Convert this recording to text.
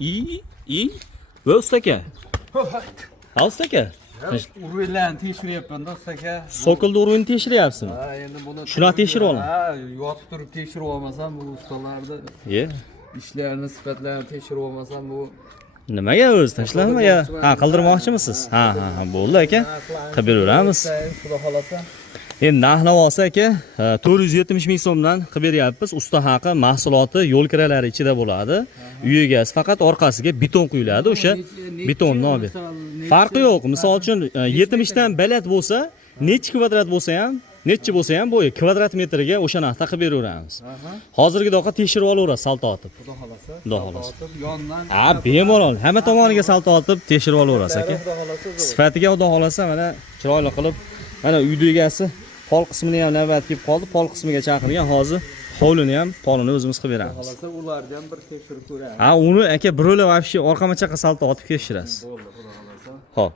iyi. Va usta aka. Ha usta aka. Urug'larni tekshiryapman do'st aka. Sokolda urug'ini tekshiryapsizmi? Ha, endi buni Shunaqa tekshirib oling. Ha, yotib turib tekshirib olmasam bu ustalarni Ye. ishlarini, sifatlarini tekshirib olmasam bu Nimaga o'zi tashlanmaga? Ha, qildirmoqchimisiz? Ha, bo'ldi aka. Qilib beraveramiz. xudo xolasa. Endi narx-navosi aka 470 ming so'mdan qilib beryapmiz. Usta haqi mahsuloti yo'l kiralari ichida bo'ladi. Uy egasi faqat orqasiga beton quyiladi. O'sha betonni olib. Farqi yo'q. Misol uchun 70 dan baland bo'lsa, necha kvadrat bo'lsa ham, necha bo'lsa ham bo'yi kvadrat metriga o'sha narxda qilib beraveramiz. Hozirgidaqa tekshirib olaverasiz salto otib. Xudo xolasa. Xudo xolasa. Yondan. Ha, bemalol hamma tomoniga salto otib tekshirib olaverasiz aka. Xudo xolasa. Sifatiga xudo xolasa mana chiroyli qilib, mana uyda egasi pol qismini ham navbat kelib qoldi. Pol qismiga chaqirgan, hozir hovlini ham polini o'zimiz qilib beramiz. Xolasa ularni ham bir tekshirib ko'ramiz. Ha, uni aka birola вообще orqama chaqa salto otib tekshirasiz. Bo'ldi, xudo xolasa. Xo'p.